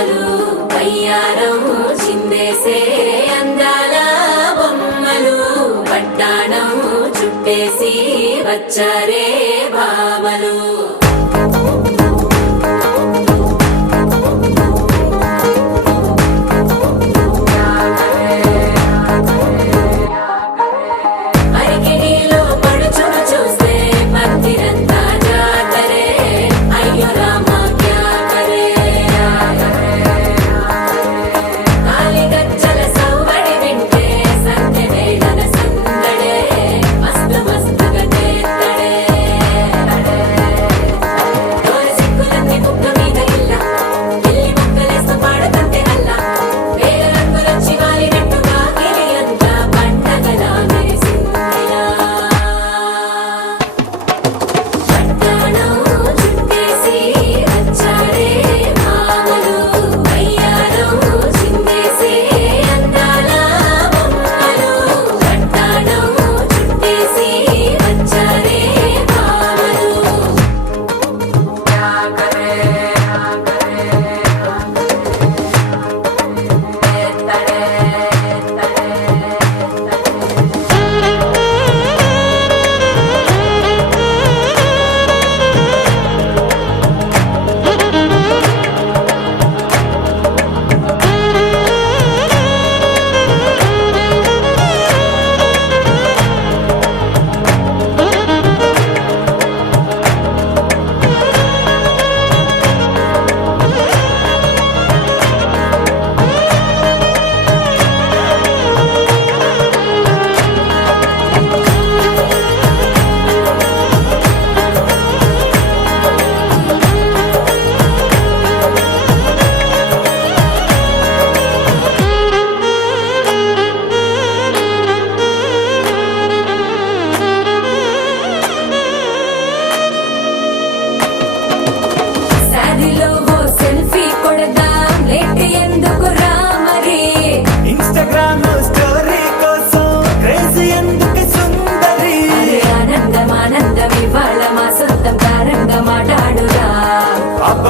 భామలు వయ్యారం చిందేసే అందాల బొమ్మలు పట్టాణం చుట్టేసి వచ్చారే భామలు.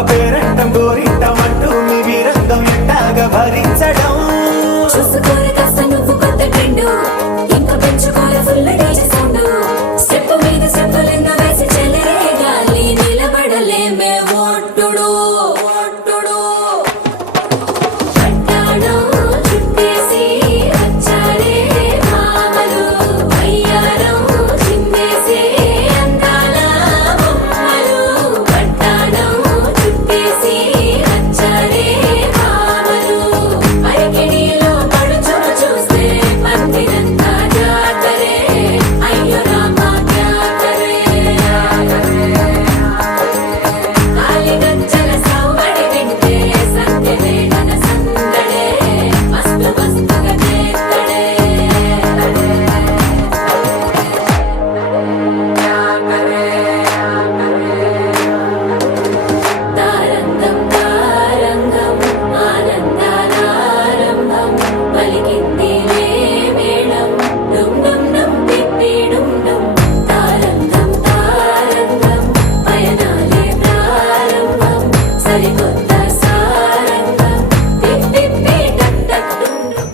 పేరంటం గోరింటమంటూ మీ వీరంగం ఎట్టాగా భరించడం చూసుకోరు కాస్త నువ్వు కొత్త ట్రెండ్ ఇంకా పెంచుకోరు ఫుల్ డీజే సౌండ్ స్టెప్ మీద స్టెప్పులెన్నో వేసి చెలరే గాలి నిలబడలేమే ఒట్టుడు ఒట్టుడు పట్టాణం చుట్టేసి వచ్చారే భామలు వయ్యారం చిందేసే అందాల బొమ్మలు పట్టాణం చుట్టేసి వచ్చారే భామలు. అరికిడిలో పడుచును చూస్తే పందిరంతా జాతరే అయ్యో రామా జాతరే కాలి గజ్జల సవ్వడి వింటే సంధ్యవేళన సందడే మస్తు మస్తుగా చేస్తడే తారంగం తారంగం ఆనందానారంభం పలికిందిలే మేళం డుమ్ డుమ్ డుమ్ తిప్పి డుమ్ డుమ్ తారంగం తారంగం పయనాలే ప్రారంభం సరికొత్త సారంగం తిప్పి టక్ టక్ డుమ్ డుమ్.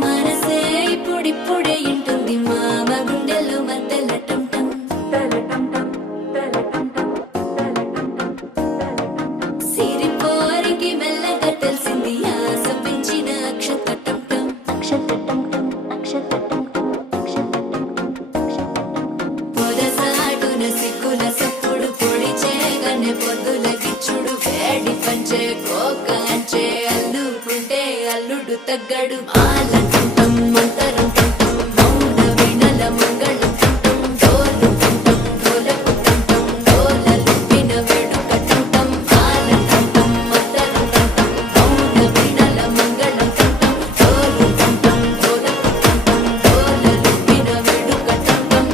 మనసే ఇప్పుడిప్పుడే ఇంటుంది మామ గుండెల్లో మధ్యలో టం టం సిరిపోరికి మెల్లగా తెలిసింది ఆశ పెంచిన అక్షతటం టం పొదసాటున సిగ్గుల సప్పుడు పొడి చేయగానే పొద్దుల గిచ్చుడు వేడి పంచే కోకాంచే అల్లుకుంటే అల్లుడు తగ్గడు ఆలంటం మంతరం టం మౌన వినల మంగళం టం డోలు టం డోలకు టం డోలలుపిన వేడుక టం ఆలంటం మంతరం టం మౌన వినల మంగళం టం డోలు టం డోలకు టం డోలలుపిన వేడుక టం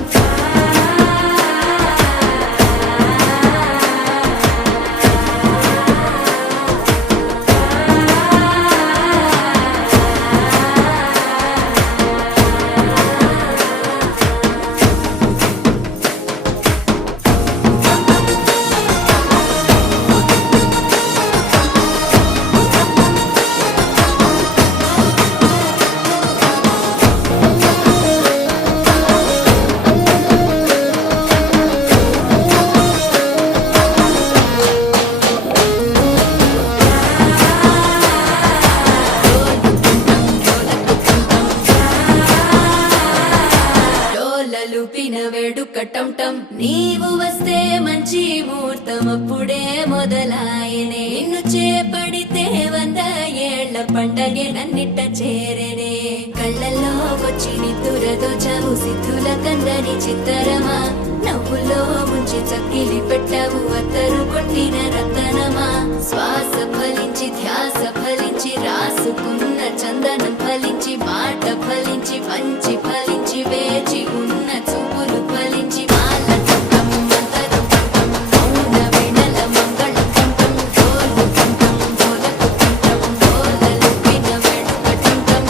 వస్తే మంచి ముహూర్తం అప్పుడే మొదలాయనే నిన్ను చేపడితే 100 ఏళ్ల పండగే నన్నిట్ట చేరనే కళ్ళల్లో వచ్చి నిద్దురతో చావు సిద్ధుల కందని చిత్తరమా నవ్వులో ముంచి చక్కిలి పెట్టావు అత్తరు కొట్టిన రతనమా శ్వాస ఫలించి ధ్యాస ఫలించి రాసుకున్న చందనం ఫలించి మాట ఫలించి పంచి ఫలించి వేచి ఉన్న చూపులు ఫలించి మాల కంఠం మంతరం కంఠం మౌన వెనల మంగళం కంఠం డోలు కంఠం డోలకు కంఠం డోలలు విన వెనుక కంఠం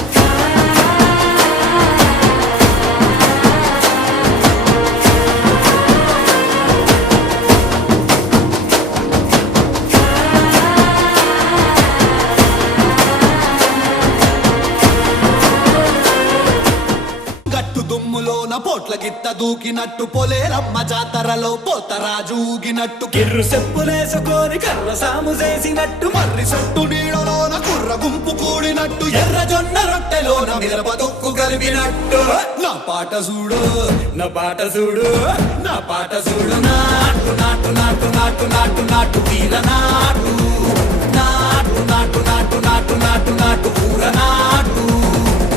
గట్టు దుమ్ములోన పోట్ల గిత్త దూకినట్టు పొలేరమ్మ జాతరలో పోతరాజు ఊగినట్టు కిర్రు చెప్పులేసుకొని కర్ర సాము చేసినట్టు మర్రి చెట్టు నీడలోన కుర్ర గుంపు కూడినట్టు ఎర్ర జొన్న రొట్టెలోన మిరప దొక్కు కలిపినట్టు నా పాట చూడు నా పాట చూడు నా పాట చూడు నాటు నాటు నాటు నాటు నాటు నాటు తీర నాటు నాటు నాటు నాటు నాటు నాటు నాటు కూర నాటు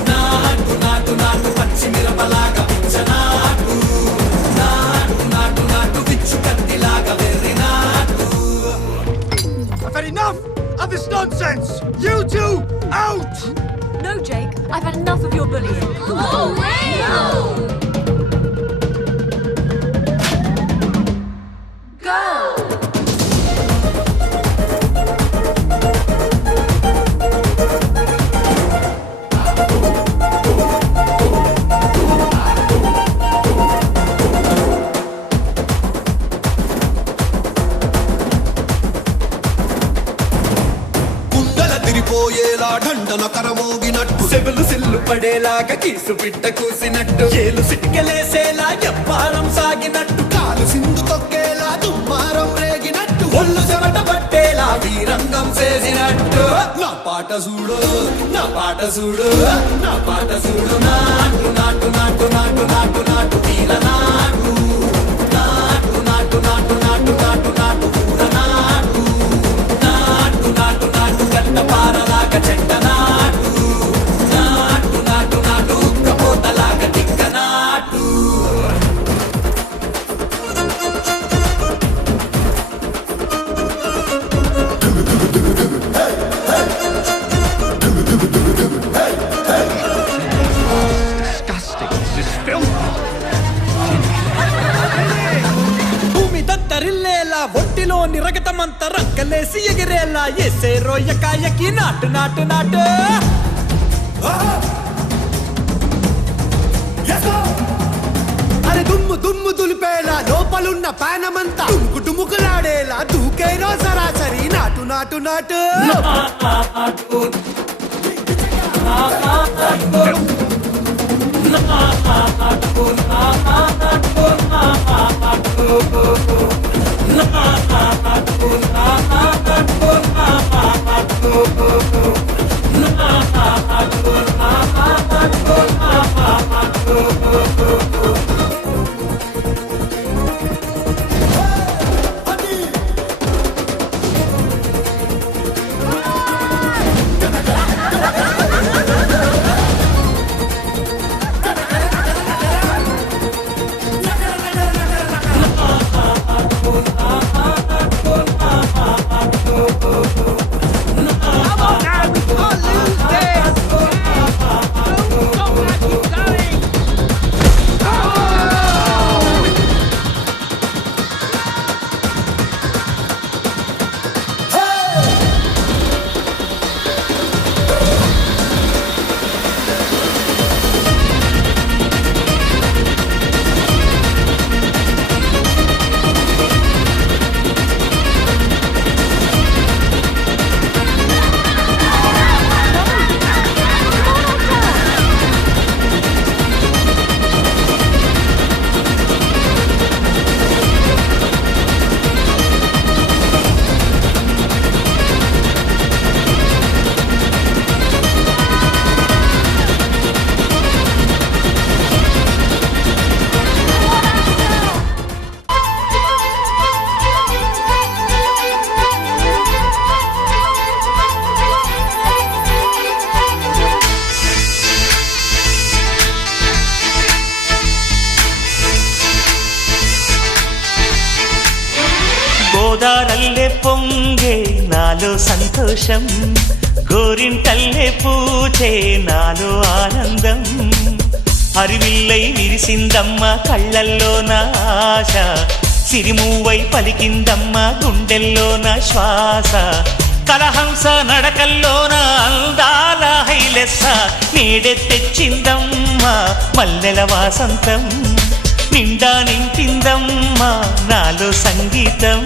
నాటు నాటు నాటు పచ్చి మిరపలాగా పిచ్చ నాటు నాటు నాటు నాటు పిచ్చు కత్తిలాగా వెర్రి నాటు. I've had enough of this nonsense! You two, out! No, Jake, I've had enough of your bullying. కుండల తిరిపోయేలా ఢండన కరమోగినట్టు చెవులు సిల్లు పడేలాగా కీసు పిట్ట కూసినట్టు ఏలు సిటికెలేసేలా ఎప్పారం సాగినట్టు కాలు సింధు తొక్కేలా దుమ్మారం రేగినట్టు ఒళ్ళు చెమట పట్టేలా వీరంగం చేసినట్టు నా పాట చూడు నా పాట చూడు నా పాట చూడు నాటు నాటు నాటు నాటు నాటు నాటు తీల నాటు నాటు నాటు నాటు నాటు నాటు నాటు కూర నాటు నాటు నాటు నాటు గంట పారలాగా చెట్ట నాటు నాటు నాటు నాటు ఉక్కపోతలాగా టిక్క నాటు. భూమి దత్తరిల్లేలా ఒంటిలోని రగతమంత రంకలేసి ఎగిరేలా ఎసే రోయకాయకి నాటు నాటు నాటు అరే దుమ్ము దుమ్ము దులిపేలా లోపలున్న పానమంతా దుమ్ముకు డుముకులాడేలా దూకేరో సరాసరి నాటు నాటు నాటు గోదారల్లే పొంగే నాలో సంతోషం, గోరింటల్లే పూచే నాలో ఆనందం. హరివిల్లై విరిసిందమ్మ కళ్ళల్లో నా ఆశ, సిరిమూవై పలికిందమ్మ గుండెల్లో నా శ్వాస. కలహంస నడకల్లోన అందాల హైలెస్స, నేడే తెచ్చిందమ్మ మల్లెల వాసంతం. నిండా నింపిందమ్మ నాలో సంగీతం.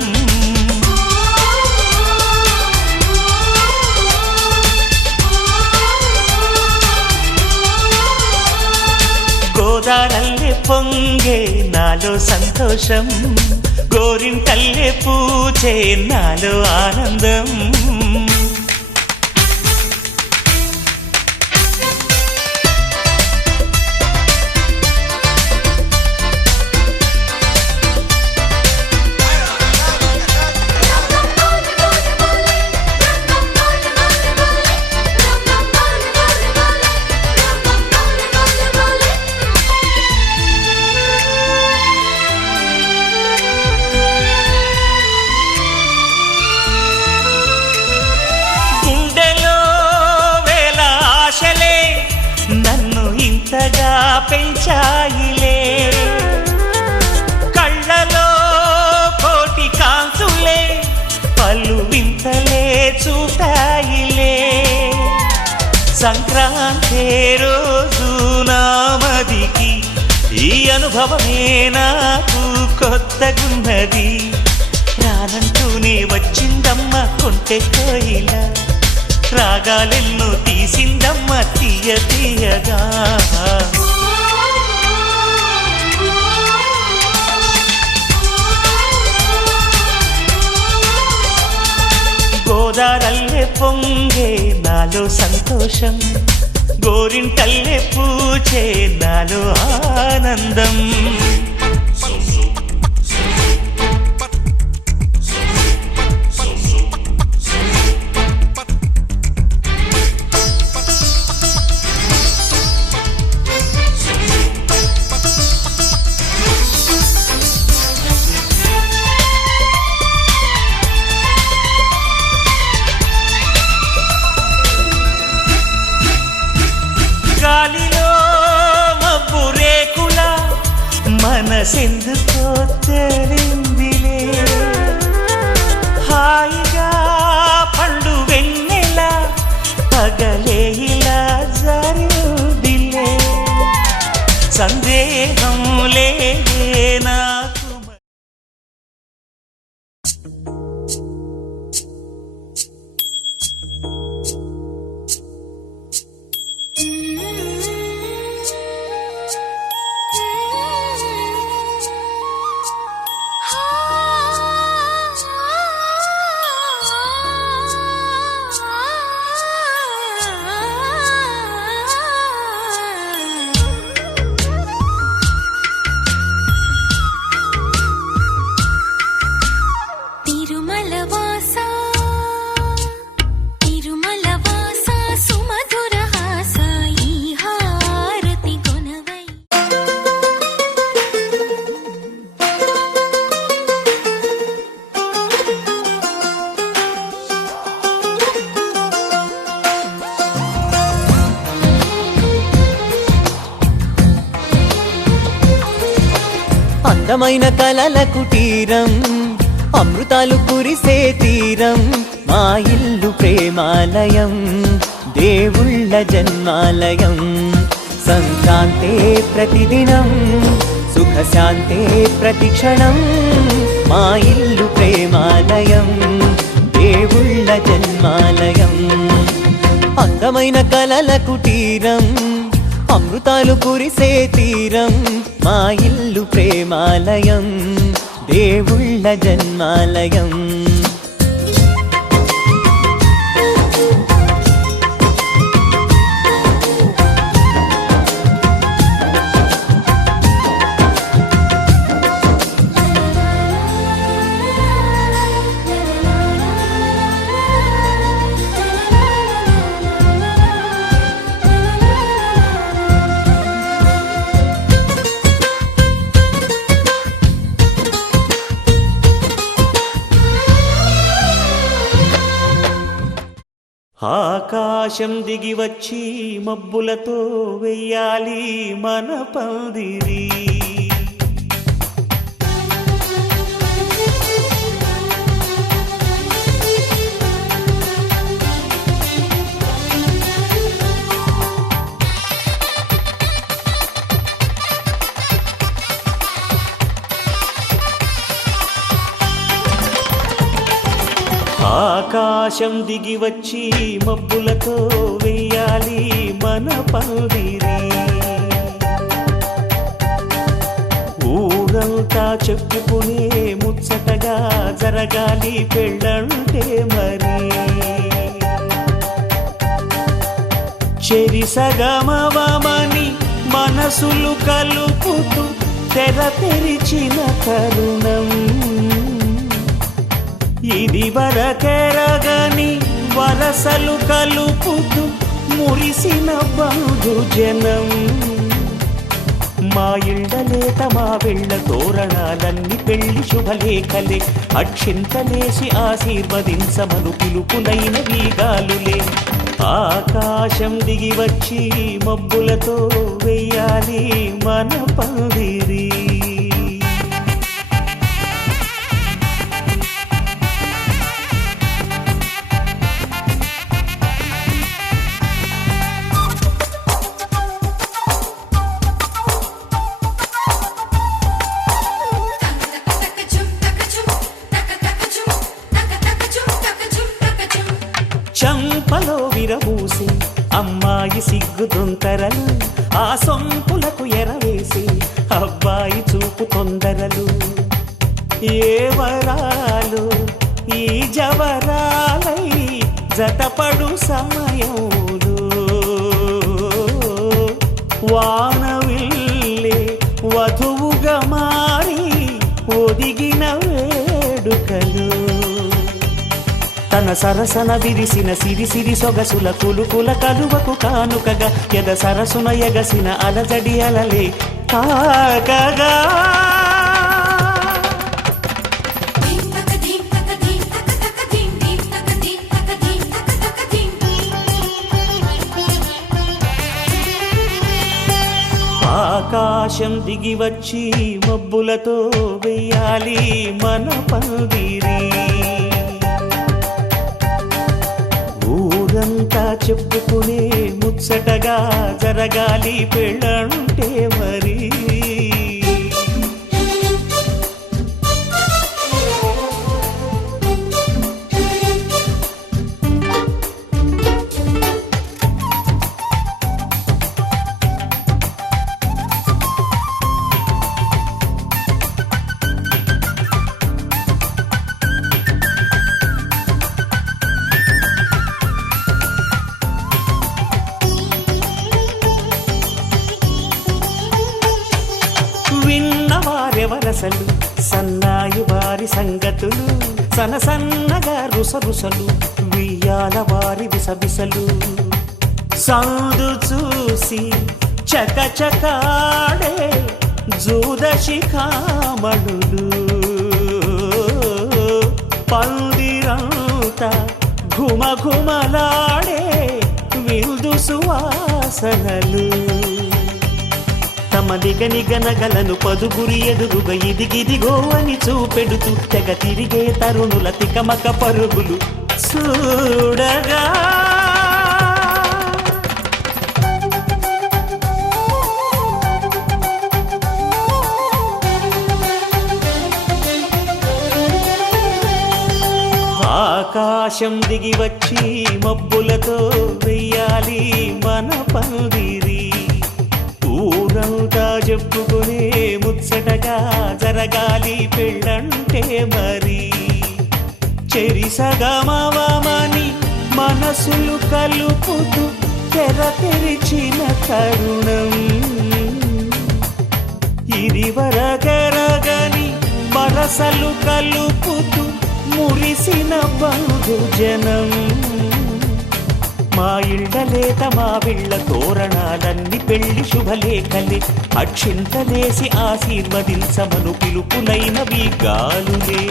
గోదారల్లే పొంగే నాలో సంతోషం, గోరింటల్లే పూచే నాలో ఆనందం. ఇంతగా పెంచాయిలే, కళ్ళలో కోటి కాంతులే పలు వింతలే చూపాయిలే. సంక్రాంతి రోజు నామదికి ఈ అనుభవమే నాకు కొత్తగున్నది. రానంటూనే వచ్చిందమ్మ కొంటె కోయిల, రాగాలెన్నో తీసిందమ్మ తీయ తీయగా. గోదారల్లే పొంగే నాలో సంతోషం, గోరింటల్లే పూచే నాలో ఆనందం. గాలిలో మబ్బు రేకుల మనసెందుకో తెలిందిలే, హాయిగా పండు వెన్నెల పగలే ఇలా జరిదిలే. సందేహం లేదే నాకు. అందమైన కలల కుటీరం, అమృతాలు కురిసే తీరం, మా ఇల్లు ప్రేమాలయం, దేవుళ్ళ జన్మాలయం. సంక్రాంతే ప్రతిదినం, సుఖశాంతే ప్రతిక్షణం, మా ఇల్లు ప్రేమాలయం, దేవుళ్ళ జన్మాలయం. అందమైన కలల కుటీరం, అమృతాలు కురిసే తీరం, మా ఇల్లు ప్రేమాలయం, దేవుళ్ళ జన్మాలయం. ఆకాశం దిగి వచ్చి మబ్బులతో వెయ్యాలి మన పందిరి. ఆకాశం దిగి వచ్చి మబ్బులతో వెయ్యాలి మన పందిరి. ఊరంతా చెప్పుకునే ముచ్చటగా జరగాలి పెళ్ళంటే మరి. చెరిసగమవమని మనసులు కలుపుతూ తెర తెరిచిన తరుణం. ఇది వరకెరగని వరసలు కలుపుతూ మురిసిన బంధుజనం. మా ఇళ్ళలేత మా వెళ్ళ తోరణాలన్నీ పెళ్లి శుభలేఖలే. అక్షింతలేసి ఆశీర్వదించమను పిలుపులైన వీగాలులే. ఆకాశం దిగి వచ్చి మబ్బులతో వెయ్యాలి మన పందిరి. చంపలో విరబూసి అమ్మాయి సిగ్గు దొంతరలు. ఆ సొంపులకు ఎరవేసి అబ్బాయి చూపు తొందరలు. ఏ వరాలు ఈ జవరాలై జతపడు సమయంలో. వానవిల్లే వధువుగా మారి ఒదిగిన వేడుకలు. తన సరసన విరిసిన సిరిసిరి సొగసుల కులుకుల కలువకు కానుకగా ఎద సరసున ఎగసిన అలజడి అలలే తాకగా. ఆకాశం దిగి వచ్చి మబ్బులతో వెయ్యాలి మన పందిరి. ఊరంతా చెప్పుకునే ముచ్చటగా జరగాలి పెళ్ళంటే మరి. విన్నవారెవరసలు సన్నాయి వారి సంగతులు. సనసన్నగా రుసరుసలు వియ్యాల వారి విసవిసలు. సందు చూసి చకచకాడే జూదశిఖామణులు. పందిరంతా ఘుమఘుమలాడే విందు సువాసనలు. తమ నిగనిగనగలను పదుగురి ఎదురుగా ఇదిగిదిగో అని చూపెడుతూ తెగ తిరిగే తరుణుల తికమక పరుగులు చూడగా. ఆకాశం దిగి వచ్చి మబ్బులతో వెయ్యాలి మన పందిరి. ఊరంతా చెప్పుకునే ముచ్చటగా జరగాలి పెళ్ళంటే మరి. చెరిసగమవమని మనసులు కలుపుతూ తెర తెరిచిన తరుణం. ఇది వరకెరగని వరసలు కలుపుతూ మురిసిన బంధుజనం. మా ఇళ్ళలేత మా వీళ్ళ తోరణాలన్నీ పెళ్లి శుభలేఖలే. అక్షింతలేసి ఆశీర్వదించమను పిలుపులైన వీగాలులే.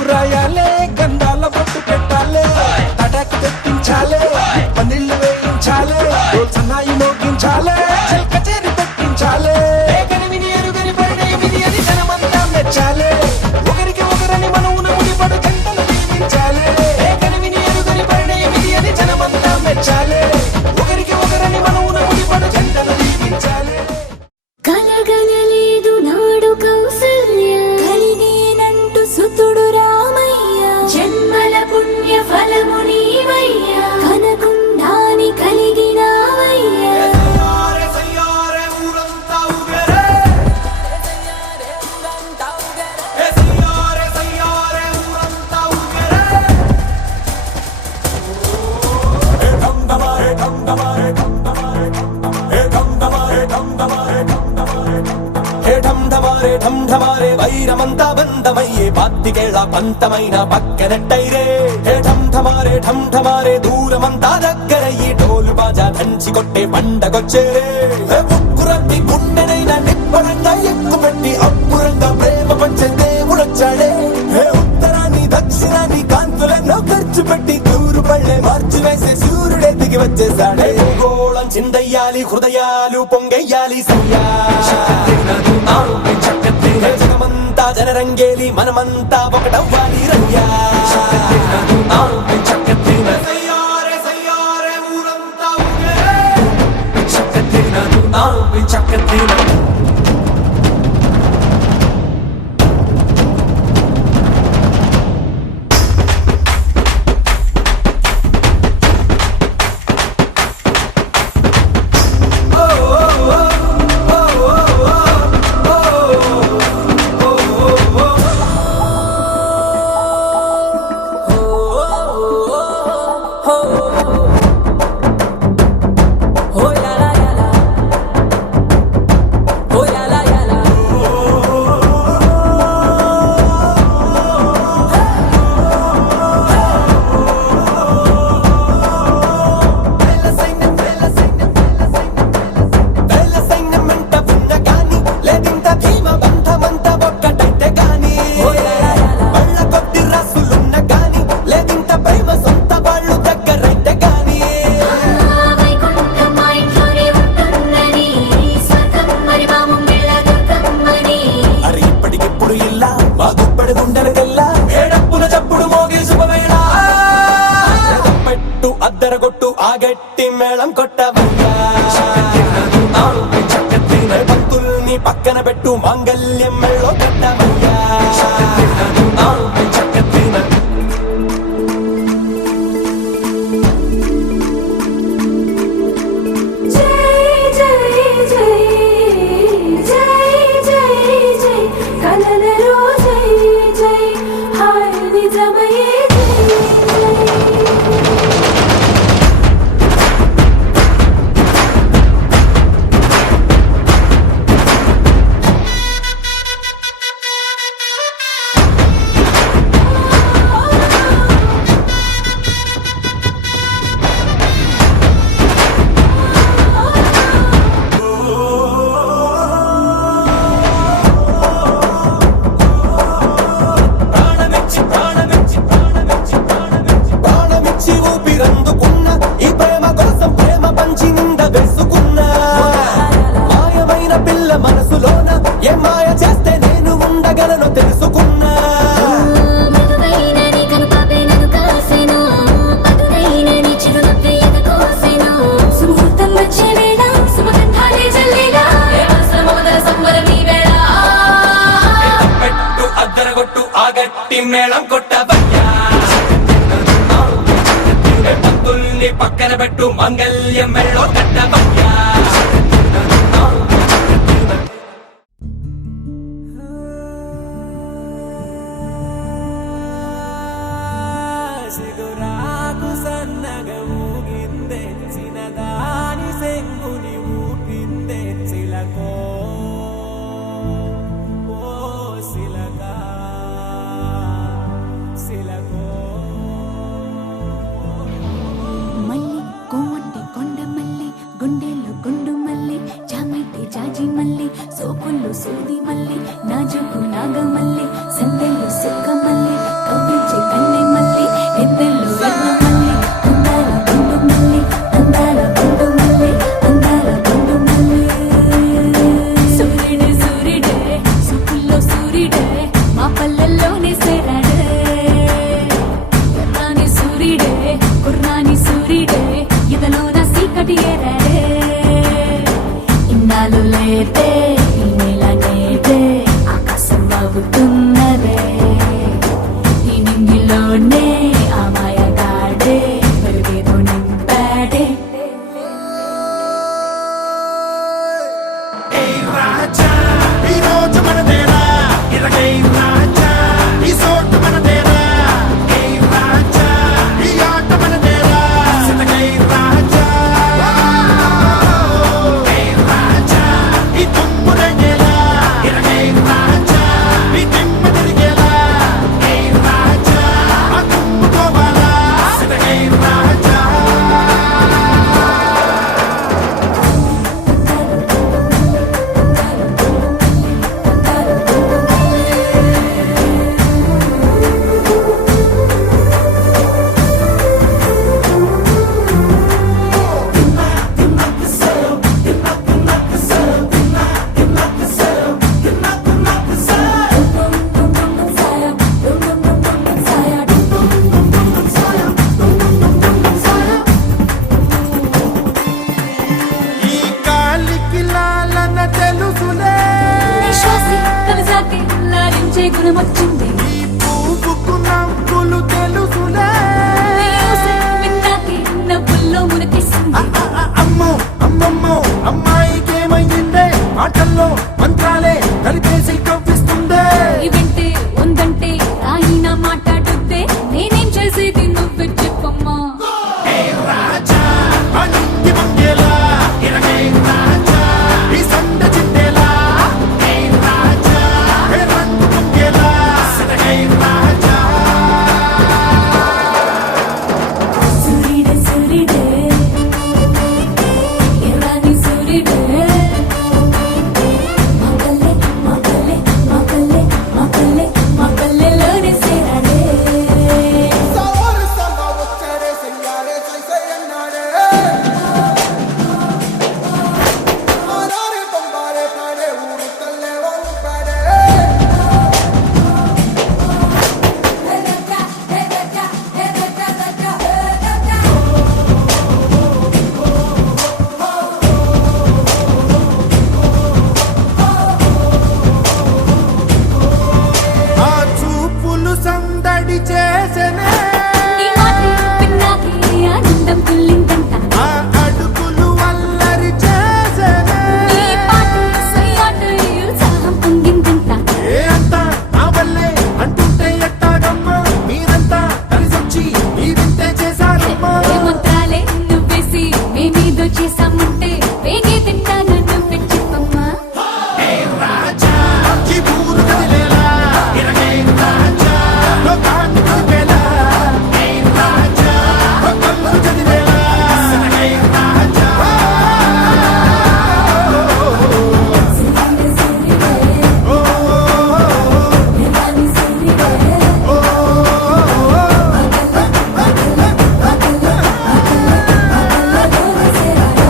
రేపు రాయాలే గంధాల బొట్టు పెట్టాలే తటాకి తెప్పించాలే పన్నీళ్ళు వేయించాలే సన్నాయి మోగించాలే కచేరి పెట్టించాలే గనివిని ఎరుగని పరిణయమిది అని జనమంతా మెచ్చాలే ఒకరికి ఒకరని మనవున ముడిపడు జంటలు దీవించాలే గనివిని ఎరుగని పరిణయమిది అని జనమంతా మెచ్చాలే ఒకరికి ఒకరని మనవున ముడిపడు జంటలు దీవించాలే కలగనలేదు నాడు కౌసల్య కలిగేనంటూ సుతుడు రామయ్య జన్మల పుణ్య ఫలము నీవయ్యా కనకుండాని కలిగినావయ్యా ఢంఢమారే వైరమంతా బంధమయ్యే పాత్తికేళ్ల పంతమైన పక్కనట్టైరే ఢంఢమారే దూరమంతా దగ్గరయ్యి టోలు బాజా దంచి కొట్టే పండగొచ్చేరే ఉక్కురట్టి గుండెనైనా నిప్పడంగా ఎక్కుపెట్టి అప్పురంగా ప్రేమ పంచే దేవుడొచ్చాడే ఉత్తరాన్ని దక్షిణాన్ని కాంతులెన్నో ఖర్చు పెట్టి తూరు పళ్ళే మార్చి వేసే సూర్యుడే దిగి వచ్చేసాడే గోళం చిందయ్యాలి హృదయాలు పొంగయ్యాలి సయ్యా జగమంతా జనరంగేలి మనమంతా ఒకటవ్వాలి రయ్యా అద్దరగొట్టు ఆ గట్టి మేళం కొట్టవయ్యా భక్తుల్ని పక్కన పెట్టు మాంగల్యం మెళ్ళో కట్టవయ్యా మనసులోన ఏ మాయ చేస్తే నేను ఉండగలను తెలుసుకున్నా పెట్టు అద్దరగొట్టు ఆ గట్టి మేళం కొట్టవయ్యా భక్తుల్ని పక్కన పెట్టు మంగళ్యం మెళ్ళో కట్టవయ్యా సోపుల్లో సూది మల్లి నాజుకు నాగమల్లి సందెల్లో సుక్క మల్లి ప్రాణం వచ్చింది పువ్వుకు నవ్వులు తెలుసులే మ్యూజిక్ విన్నాకే నవ్వుల్లో మునికేసింది అమ్మో అమ్మమ్మో అమ్మాయికేమైందే ఆటల్లో మంత్రాలే కలిపేసి కవ్విస్తుందే వింటే ఉందంటే ఆయన మాట్లాడుద్దే నేనేం చేసేది నువ్వు చెప్పమ్మా రాజా అనింది మంగేలా ఇరగే రాజా ఈ సంద చిందేలా హే రాజా హే రంగు మంగేలా హే రాజా సూర్యుడే సూర్యుడే ఎర్రని సూర్యుడే మగల్లే మగల్లే మగల్లే మగల్లే మగల్లెలోనే సేరాడే సవారు సంబ వచ్చారే సెయ్యారే సై అన్నాడే ఆరారే బంబారే పాడే ఊరు తల్లే వాళ్ళు పాడే ఆ చూపులు సందడి చేసనే నీ మాట విన్నాకే ఆనందం తుల్లిందంట ఆ అడుగులు అల్లరి చేసనే నీ పాట సయ్యాట ఉత్సాహం పొంగిందంట ఏ అంతా నా వల్లే అంటుంటే ఎట్టాగమ్మా మీరంతా కలిసొచ్చి ఈ వింతే చేశారమ్మా ఏ మంత్రాలే నువ్వేసి మేమేదో చేశామంటే వేగే తింటాను నువ్వే చెప్పమ్మా రాజా ఈ ఊరు కదిలేలా ఇరగే రాజా లోకాన్ని కదిపేలా హే రాజా కళ్ళు చదివేలా హే రాజా సూర్యుడే సూర్యుడే ఎర్రని సూర్యుడే మగల్లెలోనే సేరాడే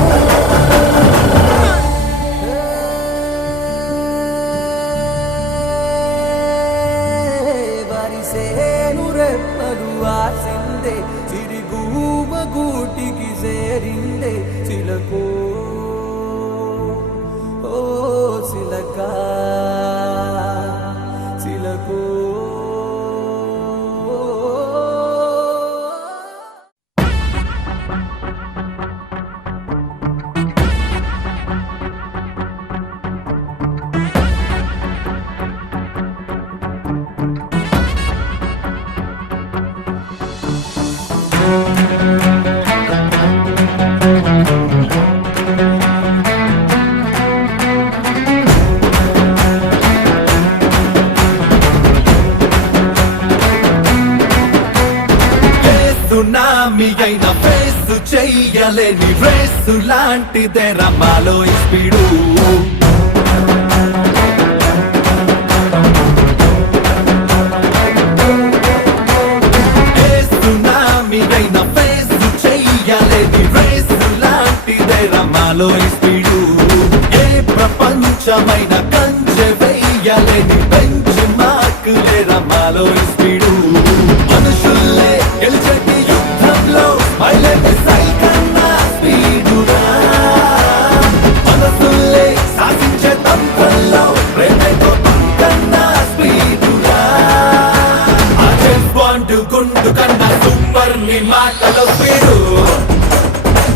వరిసేను రెప్పలు ఆసిందే చిరిగూమ గూటికి చేరిందే చిలకో ఓ చిలక చిలకో సునామీ అయిన ఫేస్ చెయ్యలేని రేసు లాంటిదే రమాలో స్పీడు ఏ సునామీ అయిన ఫేస్ చెయ్యలేని రేసు లాంటిదే రమాలో స్పీడు ఏ ప్రపంచమైన కంచె వెయ్యలేని బెంచ్ మార్క్ లే రమాలో స్పీడు మనుషుల్లే గెలిచేటి యుద్ధంలో మైలేజ్ సైకన్నా స్పీడురా మనసుల్లే సాధించే తంత్రంలో ప్రేమతో కన్నా స్పీడురా ఆ జేమ్స్ బాండ్ గుండు కన్నా సూపర్ ని మాటలో స్పీడు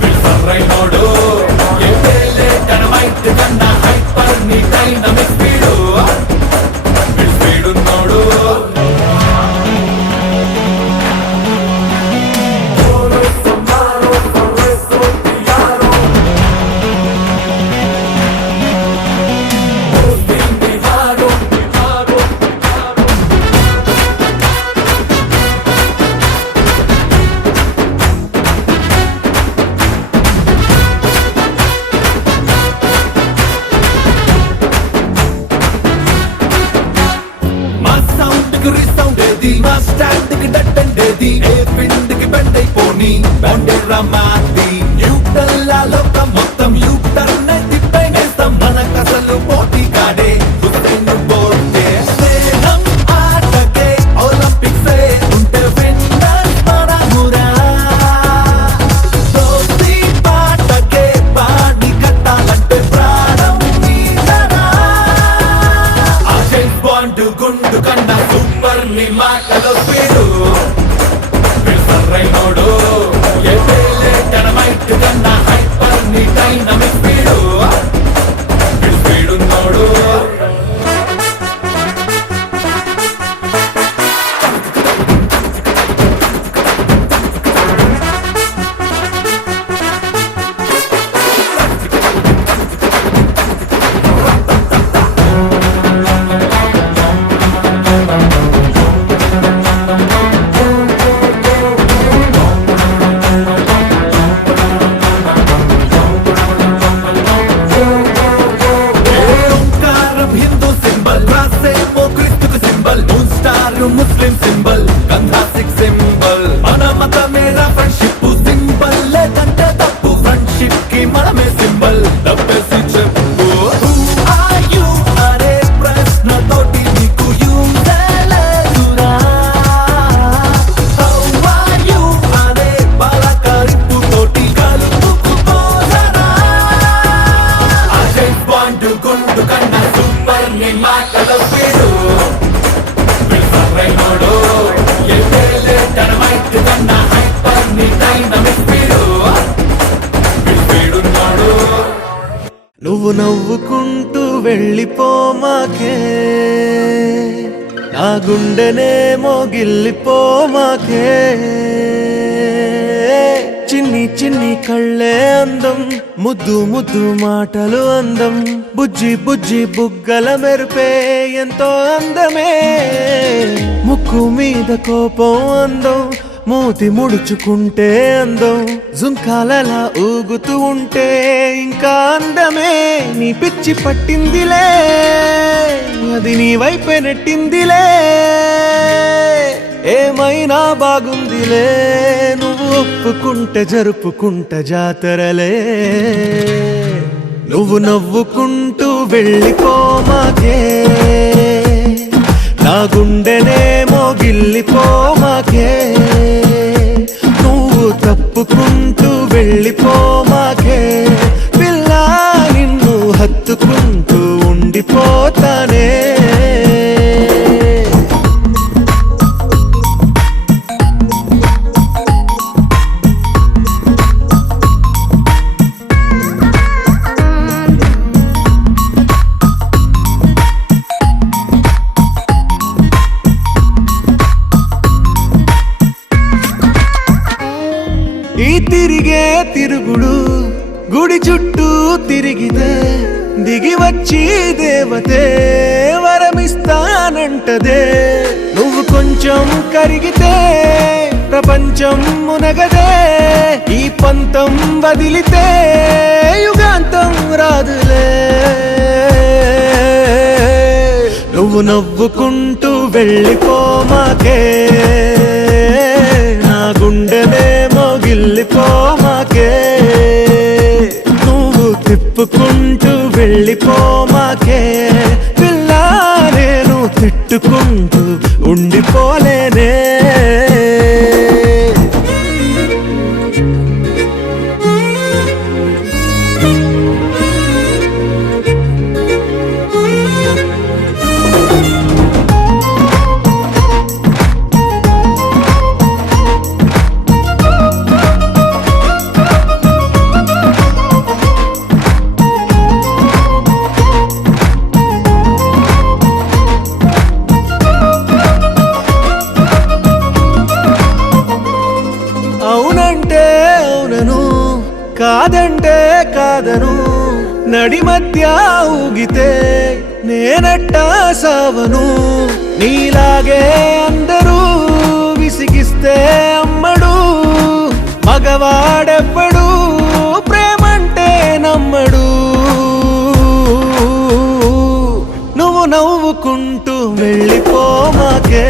విల్సరైనోడు ఎప్పుడే డైనమైట్ కన్నా హైపర్ ని డైనమిక్ స్పీడు స్పీడున్నోడు మతమేరా ఫ్రెండ్షిప్ సింబల్ లేదంటే తప్పు ఫ్రెండ్షిప్ కి మనమే సింబల్ తప్పేసి చెప్పు Who are you అనే ప్రశ్నతోటి నీకు యూజ్ లేదురా How are you అనే పలకరింపు తోటి కలుపుకుపోరా అజయ్ పాండు గుండు కన్నా సూపర్ నీ మాటల స్పీడు విల్సరైనోడు ఎల్లే డైనమైట్ కన్నా హైపర్ నీ డైనమిక్ స్పీడు విల్పీడున్నాడు నువ్వు నవ్వుకుంటూ వెళ్ళిపోమాకే నా గుండెనేమో గిల్లిపోమాకే చిన్ని చిన్ని కళ్ళే అందం ముద్దు ముద్దు మాటలు అందం బుజ్జి బుజ్జి బుగ్గల మెరుపే ఎంతో అందమే ముక్కు మీద కోపం అందం మూతి ముడుచుకుంటే అందం జుంకాలలా ఊగుతూ ఉంటే ఇంకా అందమే నీ పిచ్చి పట్టిందిలే అది నీ వైపే నెట్టిందిలే ఏమైనా బాగుందిలే నువ్వు ఒప్పుకుంటే జరుపుకుంట జాతరలే నువ్వు నవ్వుకుంటూ వెళ్ళిపోమాకే నా గుండెనేమో గిల్లిపోమాకే నువ్వు తప్పుకుంటూ వెళ్ళిపోమాకే పిల్ల నిన్ను హత్తుకుంటూ ఉండిపోతానే ఈ తిరిగే తిరుగుడు గుడి చుట్టూ తిరిగితే దిగి వచ్చి దేవతే వరమిస్తానంటదే నువ్వు కొంచెం కరిగితే ప్రపంచం మునగదే ఈ పంతం వదిలితే యుగాంతం రాదులే నువ్వు నవ్వుకుంటూ వెళ్ళిపోమాకే నా గుండెనేమో గిల్లిపోమాకే నువ్వు తిప్పుకుంటూ వెళ్ళిపోమాకే పిల్ల నేను తిట్టుకుంటూ ఉండిపోలేనే అవునంటే అవునను కాదంటే కాదను నడి మధ్య ఊగితే నేనట్టా సావను నీలాగే అందరూ విసిగిస్తే అమ్మడు మగవాడెవ్వడు ప్రేమంటే నమ్మడు నువ్వు నవ్వుకుంటూ వెళ్ళిపోమాకే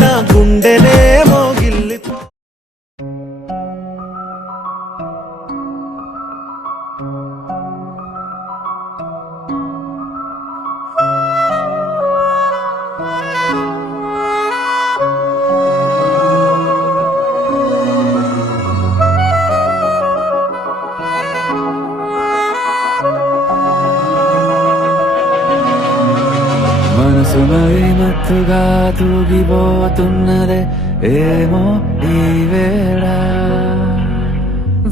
నా గుండెనేమో గిల్లిపో మనసు మరి మత్తుగా తూగిపోతున్నదే ఏమో ఈ వేళ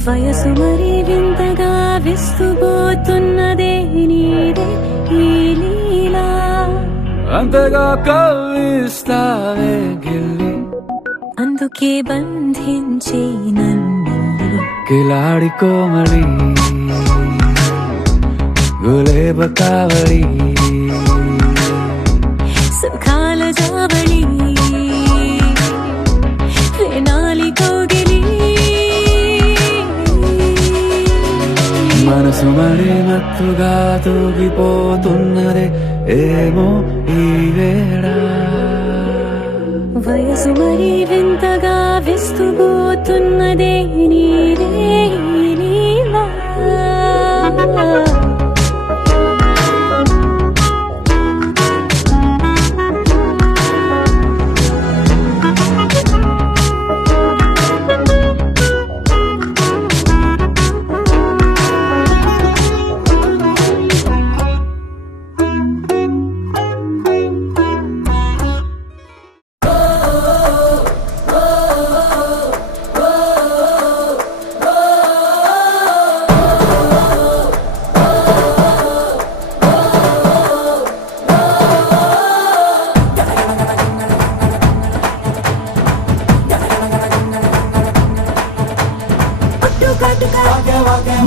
వయసు మరి వింతగా విస్తుపోతున్నదే నీదే ఈ లీలా అంతగా కవ్విస్తావే గిల్లి అందుకే బంధించే నన్ను కిలాడి కోమలి గులేబ కావలి సుఖాల జావళి వేనాలి కోగిలి మనసు మరి మత్తుగా తూగిపోతున్నదే ఏమో ఈ వేళ వయసు మరీ వింతగా విస్తుపోతున్నదే నీరే నీలా.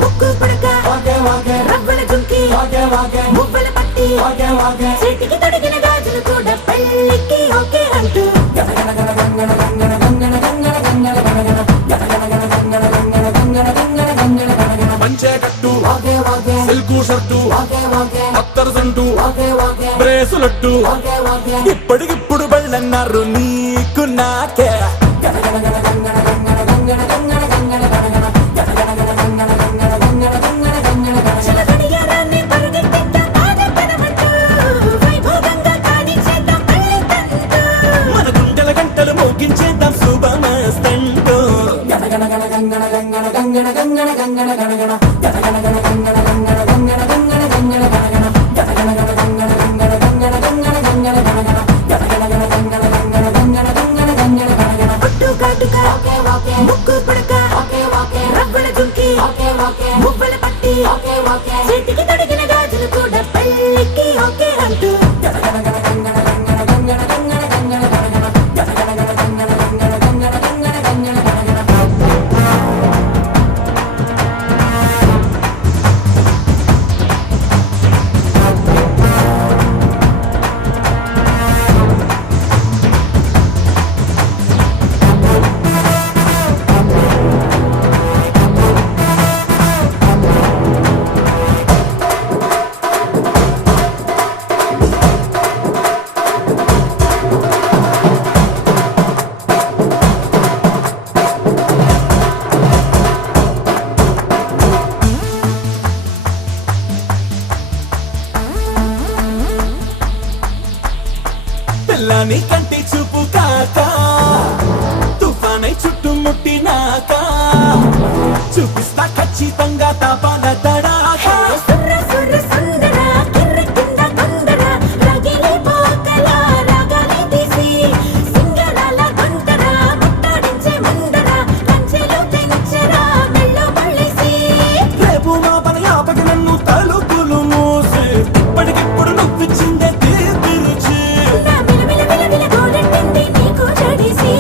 ముక్కు పుడక రవ్వల చుంకి మువ్వల పట్టి చేతికి తొడిగిన గాజులు కూడా పెళ్ళికి ఓకే అంటూ పంచే కట్టు సిల్కు షర్టు అత్తరు సంటు బ్రేసులట్టు ఇప్పటికిప్పుడు బళ్ళన్నారు నీకు నాకే చిలకడియారాన్ని పరిగెత్తిద్దాం ఆనందనమంటూ వైభోగంగా కానిచేద్దాం పెళ్ళి తంతు. మన గుండెల గంటలు మోగించేద్దాం శుభమస్తంటూ పట్టు కాటుక ముక్కు పుడక రవ్వల చుంకి మువ్వల పట్టి చేతికి తొడిగిన గాజులు కూడా పెళ్ళికి ఓకే అంటూ పిల్లని కంటి చూపు కాక తుఫానై చుట్టుముట్టినాక చూపిస్తా ఖచ్చితంగా తాపాల తడాక సుర్ర సుర్ర సుందర కిర్ర కింద తొందర రగిలి పోకల రాగాలి తీసి సింగరాల తొందర ముట్టాడించే ముందర కంచెలు తెంచరా మెల్లో పళ్ళేసి రేపు మా పని ఆపక నన్ను తలుపులు మూసి ఇప్పటికిప్పుడు నొప్పించిందే తీర్చి నా విలవిల విలవిల గోడెట్టింది నీకు జడిసి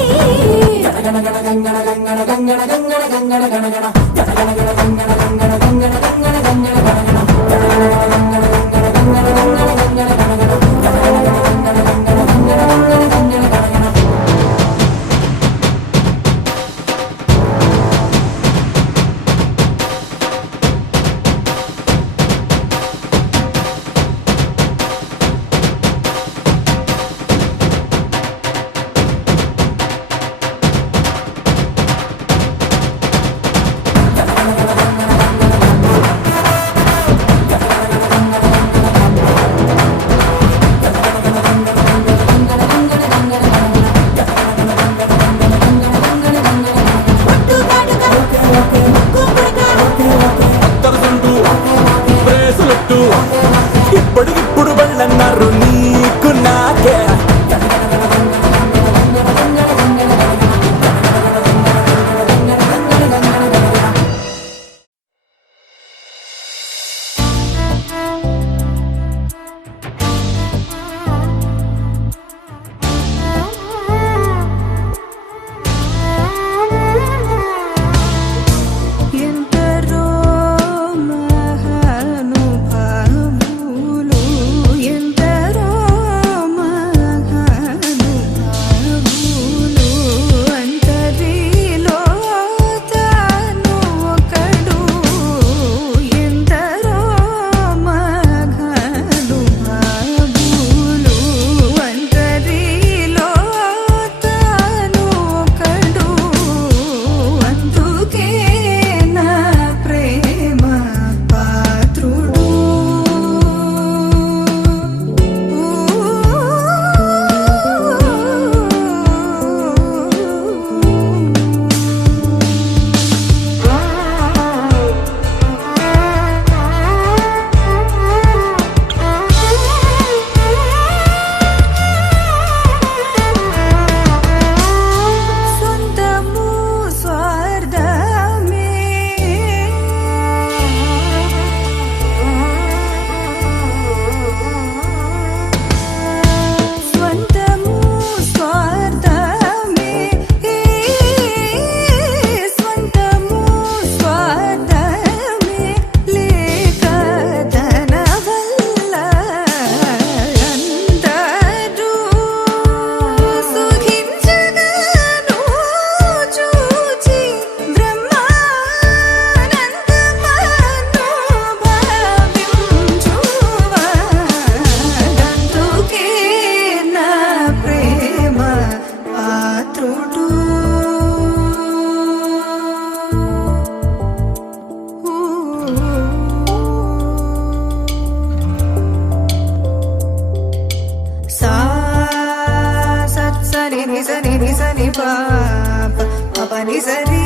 చుట్టూ సా సత్ సని ని సని ని సని పా ప ని సరి